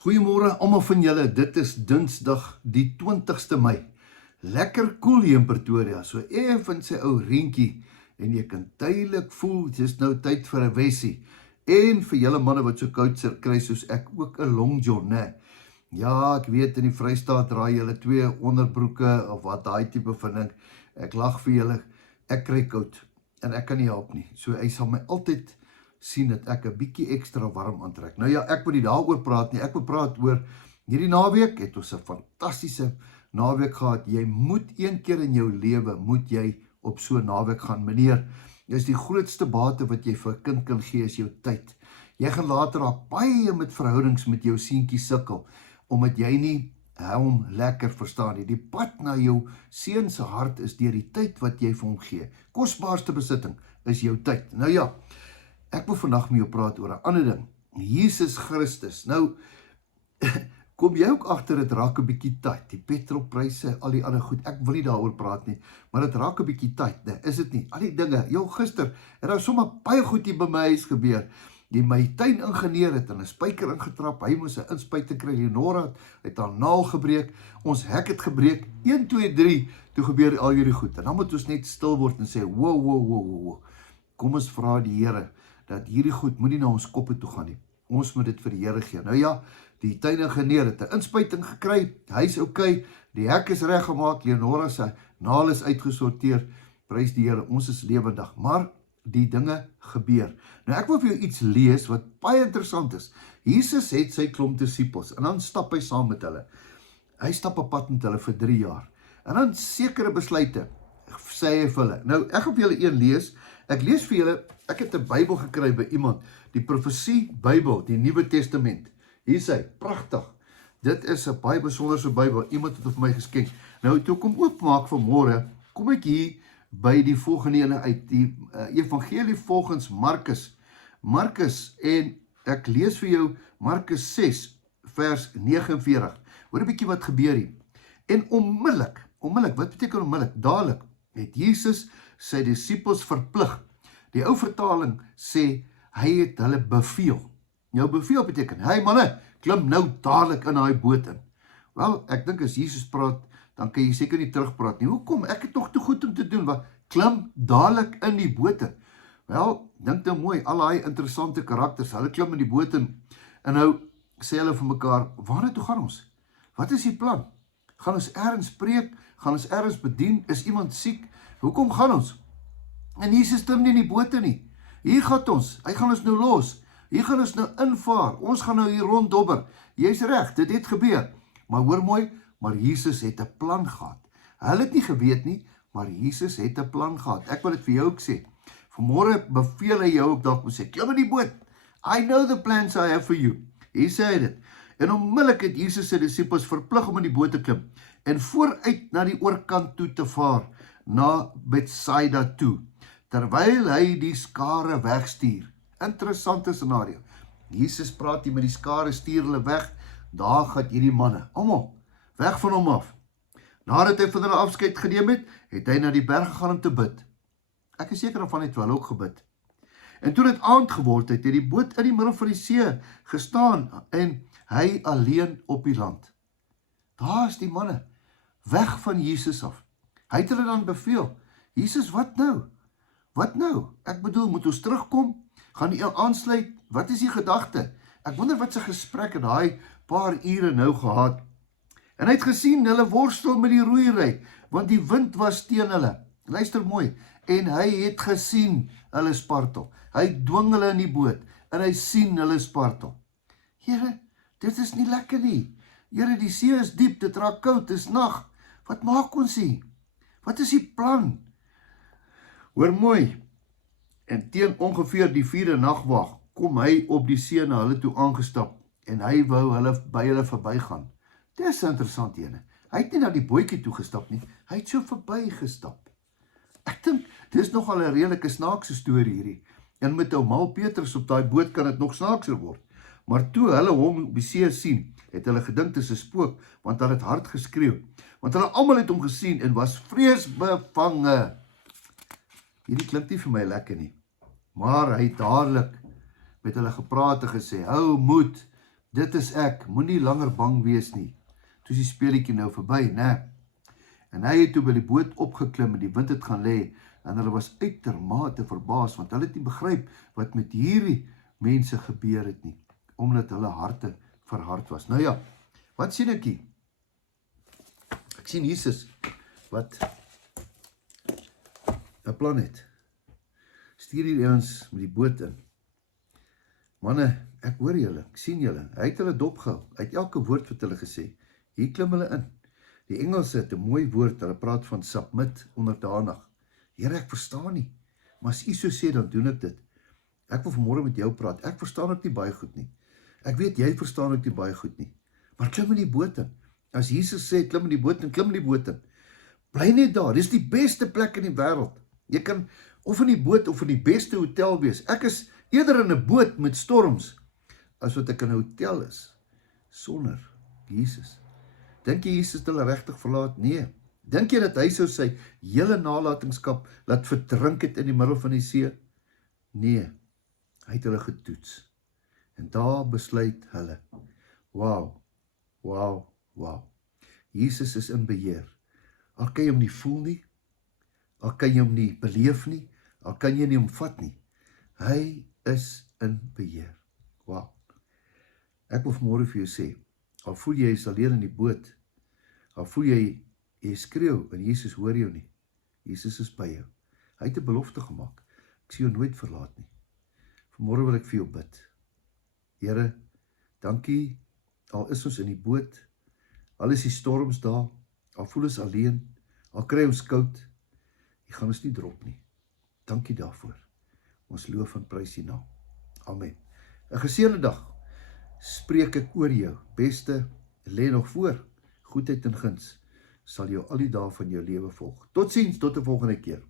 Goeiemôre almal van julle, dit is Dinsdag die 20ste Mei. Lekker koel hier in Pretoria, so even sy ou reentjie en jy kan tydelik voel, dit is nou tyd vir 'n wessie. En vir julle manne wat so koud kry soos ek, ook 'n long john, né? Ja, ek weet in die Vrystaat draai julle 2 onderbroeke of wat daai tipe van ding. Ek lag vir julle, ek kry koud en ek kan nie help nie. So hy sal my altyd sien dat ek 'n bietjie ekstra warm aantrek. Nou ja, ek wil nie daaroor praat nie. Ek wil praat oor hierdie naweek het ons 'n fantastiese naweek gehad. Jy moet een keer in jou lewe moet jy op so 'n naweek gaan. Meneer, dis die grootste bate wat jy vir 'n kind kan gee is jou tyd. Jy gaan later raak baie met verhoudings met jou seentjie sukkel omdat jy nie hom lekker verstaan nie. Die pad na jou seun se hart is deur die tyd wat jy vir hom gee. Kosbaarste besitting is jou tyd. Nou ja, ek wil vandag met jou praat oor 'n ander ding. Jesus Christus. Nou, kom jy ook agter dit raak 'n bietjie tyd. Die petrolpryse, al die ander goed. Ek wil nie daaroor praat nie, maar dit raak 'n bietjie tyd, né? Is dit nie? Al die dinge. Gister het daar sommer baie goed hier by my huis gebeur. Die my tuiningenieur het in 'n spyker ingetrap. Hy moes 'n inspuiting kry. Leonora het haar naal gebreek. Ons hek het gebreek. 1 2 3. Toe gebeur al hierdie goed. En dan moet ons net stil word en sê, wow. Kom ons vra die Here dat hierdie goed moenie na ons koppe toe gaan nie. Ons moet dit vir die Here gee. Nou ja, die tuiningenieur het 'n inspuiting gekry. Hy's okay. Die hek is reggemaak. Leonora se naal is uitgesorteer. Prys die Here. Ons is lewendig. Maar die dinge gebeur. Nou ek wil vir jou iets lees wat baie interessant is. Jesus het sy klomp disippels en dan stap hy saam met hulle. Hy stap 'n pad met hulle vir 3 jaar. En dan sekere besluite sê hy vir hulle. Nou ek gaan vir julle een lees. Ek lees vir julle, ek het 'n Bybel gekry by iemand, die Profesie Bybel, die Nuwe Testament. Hier sê, pragtig. Dit is 'n baie besonderse Bybel. Iemand het dit vir my geskenk. Nou toe kom oopmaak vanmôre, kom ek hier by die volgende ene uit, die Evangelie volgens Markus. Markus, en ek lees vir jou Markus 6 vers 49. Hoor 'n bietjie wat gebeur hier. En onmiddellik, wat beteken onmiddellik? Dadelik het Jesus sy disippels verplig. Die ou vertaling sê, hy het hulle beveel. Nou beveel beteken, hey manne, klim nou dadelik in daai boot in. Wel, ek dink as Jesus praat, dan kan jy seker nie terugpraat nie. Hoekom? Ek het nog te goed om te doen, wat? Klim dadelik in die boot in. Wel, dink nou mooi, al daai interessante karakters, hulle klim in die boot in, en nou sê hulle vir mekaar, waarna toe gaan ons? Wat is die plan? Gaan ons ergens preek? Gaan ons ergens bedien? Is iemand siek? Hoekom gaan ons? En Jesus klim nie in die bote nie. Hier gaan ons. Hy gaan ons nou los. Hier gaan ons nou invaar. Ons gaan nou hier ronddobber. Jy's reg, dit het gebeur. Maar hoor mooi, maar Jesus het 'n plan gehad. Hulle het nie geweet nie, maar Jesus het 'n plan gehad. Ek wil dit vir jou ook sê. Vanmôre beveel hy jou ook dalk om sê, klim in die boot. I know the plans I have for you. Hier sê hy dit. En onmiddellik het Jesus sy disippels verplig om in die boot te klim en vooruit na die oorkant toe te vaar, na Betsaida toe, terwyl hy die skare wegstuur. Interessante scenario. Jesus praat hier met die skare, stuur hulle weg, daar gaan hierdie manne, almal, weg van hom af. Nadat hy van hulle afskeid geneem het hy na die berg gegaan om te bid. Ek is seker daarvan het hulle ook gebid. En toe dit aand geword het die boot in die middel van die see gestaan en hy alleen op die land. Daar is die manne, weg van Jesus af. Hy het hulle dan beveel, Jesus, wat nou? Wat nou? Ek bedoel, moet ons terugkom? Gaan die aansluit? Wat is die gedagte? Ek wonder wat sy gesprek in daai paar ure nou gehad. En hy het gesien, hulle worstel met die roeiery, want die wind was teen hulle. Luister mooi. En hy het gesien, hulle spartel. Hy dwing hulle in die boot, en hy sien hulle spartel. Here, dit is nie lekker nie. Here, die see is diep, dit raak koud, dit is nag. Wat maak ons hier? Wat is die plan? Hoor mooi. En teen ongeveer die 4de nagwag kom hy op die see na hulle toe aangestap en hy wou hulle by hulle verbygaan. Dis 'n interessant ene. Hy het nie na die bootjie toe gestap nie, hy het so verbygestap. Ek dink dis nogal 'n redelike snaakse storie hierdie. En met ou Mal Petrus op daai boot kan dit nog snaakser word. Maar toe hulle hom op die see sien, het hulle gedink dit is 'n spook, want hulle het hard geskreeu. Want hulle almal het hom gesien en was vreesbevange. Hierdie klink nie vir my lekker nie. Maar hy het dadelik met hulle gepraat en gesê, hou moed, dit is ek, moenie langer bang wees nie. Toe is die speletjie nou verby, né? En hy het toe by die boot opgeklim en die wind het gaan lê, en hulle was uitermate verbaas, want hulle het nie begryp wat met hierdie mense gebeur het nie, omdat hulle harte verhard was. Nou ja, wat sien ek hier? Ek sien Jesus wat 'n plan het. Stuur die ouens met die boot in. Manne, ek hoor julle, ek sien julle. Hy het hulle dopgehou. Hy het elke woord wat hulle gesê. Hier klim hulle in. Die Engelse het 'n mooi woord, hulle praat van submit, onderdanig. Here, ek verstaan nie, maar as u so sê, dan doen ek dit. Ek wil vanmôre met jou praat. Ek verstaan ook nie baie goed nie. Ek weet jy verstaan ook nie baie goed nie. Maar klim in die boot in. As Jesus sê, klim in die boot in, klim in die boot in. Bly net daar. Dis die beste plek in die wêreld. Jy kan of in die boot of in die beste hotel wees. Ek is eerder in 'n boot met storms as wat ek in 'n hotel is sonder Jesus. Dink jy Jesus het hulle regtig verlaat? Nee. Dink jy dat hy sou sy hele nalatenskap laat verdrink het in die middel van die see? Nee. Hy het hulle getoets. En daar besluit hulle. Wow. Wow. Wow. Jesus is in beheer. Al kan jy hom nie voel nie, al kan jy hom nie beleef nie, al kan jy nie hom vat nie. Hy is in beheer. Wow. Ek wil vanmôre vir jou sê, al voel jy is alleen in die boot, al voel jy skreeu en Jesus hoor jou nie. Jesus is by jou. Hy het 'n belofte gemaak. Ek sien jou nooit verlaat nie. Vanmôre wil ek vir jou bid. Here, dankie, al is ons in die boot, al is die storms daar, al voel ons alleen, al kry ons koud, jy gaan ons nie drop nie. Dankie daarvoor. Ons loof en prys U naam. Amen. 'n Geseënde dag spreek ek oor jou. Beste lê nog voor. Goedheid en guns sal jou al die dae van jou lewe volg. Totsiens, tot 'n volgende keer.